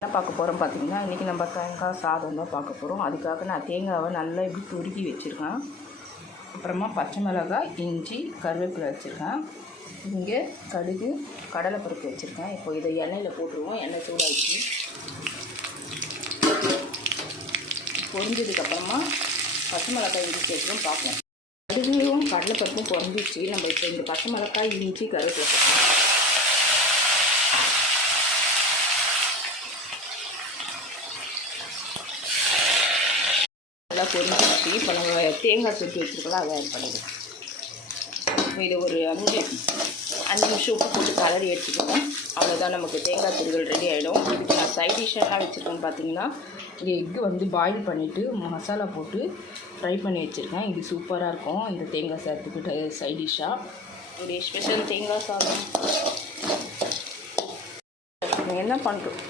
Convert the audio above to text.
என்ன பார்க்க போகிறோம் பார்த்தீங்கன்னா, இன்றைக்கி நம்ம தேங்காய் சாதம் தான் பார்க்க போகிறோம். அதுக்காக நான் தேங்காவை நல்லா இப்படி துருக்கி வச்சுருக்கேன். அப்புறமா பச்சை மிளகாய், இஞ்சி, கருவேப்பிலை வச்சுருக்கேன். இங்கே கடுகு, கடலைப்பருப்பு வச்சுருக்கேன். இப்போ இதை எண்ணெயில் போட்டுருவோம். எண்ணெய் சூடாகிடுச்சு. பொரிஞ்சதுக்கப்புறமா பச்சை மிளகாய், இஞ்சி சேர்த்துடும் பார்ப்போம். கடுகும் கடலைப்பருப்பும் பொரிஞ்சிச்சு. நம்ம இப்போ இந்த பச்சை மிளகாய், இஞ்சி, கருவேப்பிலை சேர்த்துக்கலாம். நல்லா பொரிஞ்சிச்சு. இப்போ நம்ம தேங்காய் சுற்றி வச்சுருக்கலாம், அதை ஆட் பண்ணிடுவோம். இப்போ இதை ஒரு அஞ்சு நிமிஷம் உப்பு போட்டு கலரி எடுத்துக்கிட்டோம். அவ்வளோதான், நமக்கு தேங்காய் துருவல் ரெடி ஆகிடும். இதுக்கு நான் சைட் டிஷ்ஷெல்லாம் வச்சுருக்கேன்னு பார்த்தீங்கன்னா, இது எக்கு வந்து பாயில் பண்ணிவிட்டு மசாலா போட்டு ஃப்ரை பண்ணி வச்சுருக்கேன். இது சூப்பராக இருக்கும் இந்த தேங்காய் சாதத்துக்கு சைட் டிஷ்ஷாக. ஒரு ஸ்பெஷல் தேங்காய் சாதம் என்ன பண்ணுறோம். என்ன பண்ணுறோம்